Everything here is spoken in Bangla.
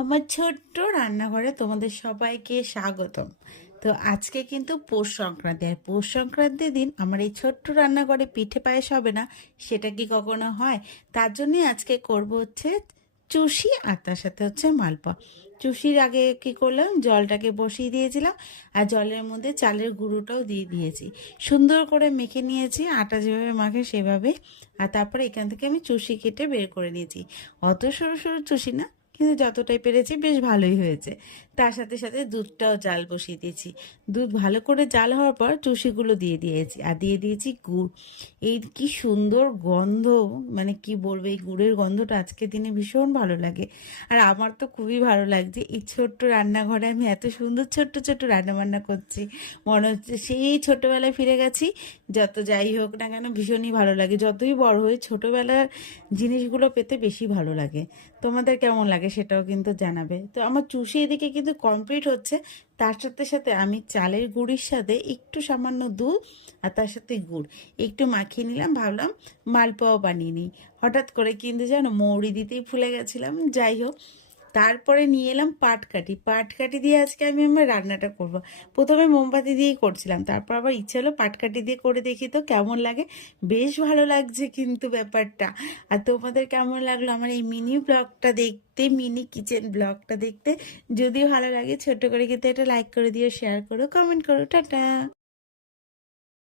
আমার ছোট্ট রান্নাঘরে তোমাদের সবাইকে স্বাগতম। তো আজকে কিন্তু পৌষ সংক্রান্তি, আর পৌষ সংক্রান্তির দিন আমার এই ছোট্ট রান্নাঘরে পিঠে পায়েস হবে না, সেটা কি কখনো হয়? তার জন্যই আজকে করব হচ্ছে চুষি, আর তার সাথে হচ্ছে মালপোয়া। চুষির আগে কি করলাম, জলটাকে বসিয়ে দিয়েছিলাম, আর জলের মধ্যে চালের গুঁড়োটাও দিয়ে দিয়েছি। সুন্দর করে মেখে নিয়েছি, আটা যেভাবে মাখে সেভাবে। আর তারপরে এখান থেকে আমি চুষি কেটে বের করে নিয়েছি। অত সরু সরু চুষি না, কিন্তু যতটাই পেরেছি বেশ ভালোই হয়েছে। তার সাথে সাথে দুধটাও জাল বসিয়ে দিয়েছি। দুধ ভালো করে জাল হওয়ার পর চুষিগুলো দিয়ে দিয়েছি, আর দিয়ে দিয়েছি গুড়। এই কি সুন্দর গন্ধ, মানে কি বলবো, এই গুড়ের গন্ধটা আজকের দিনে ভীষণ ভালো লাগে। আর আমার তো খুবই ভালো লাগছে, এই ছোট্ট রান্নাঘরে আমি এত সুন্দর ছোট্ট ছোট্ট রান্না বান্না করছি। মনে হচ্ছে সেই ছোটবেলায় ফিরে গেছি। যত যাই হোক না কেন ভীষণই ভালো লাগে, যতই বড় হই ছোটবেলার জিনিসগুলো পেতে বেশি ভালো লাগে। তোমাদের কেমন লাগে সেটাও কিন্তু জানাবে। তো আমার চুষি এদিকে কিন্তু কমপ্লিট হচ্ছে। তার সাথে সাথে আমি চালের গুঁড়ির সাথে একটু সামান্য দুধ আর তার সাথে গুড় একটু মাখিয়ে নিলাম, ভাবলাম মালপোয়াও বানিয়ে নিই। হঠাৎ করে কিন্তু জানো মৌরি দিতেই ভুলে গেছিলাম। যাই হোক, তারপরে নিয়ে এলাম পাটকাঠি। পাটকাঠি দিয়ে আজকে আমি আমার রান্নাটা করব। প্রথমে মোমবাতি দিয়েই করছিলাম, তারপর আবার ইচ্ছে হলো পাটকাঠি দিয়ে করে দেখি তো কেমন লাগে। বেশ ভালো লাগছে কিন্তু ব্যাপারটা। আর তোমাদের কেমন লাগলো আমার এই মিনি ব্লগটা দেখতে, মিনি কিচেন ব্লগটা দেখতে? যদি ভালো লাগে ছোট্ট করে কিন্তু একটা লাইক করে দিও, শেয়ার করো, কমেন্ট করো। টাটা।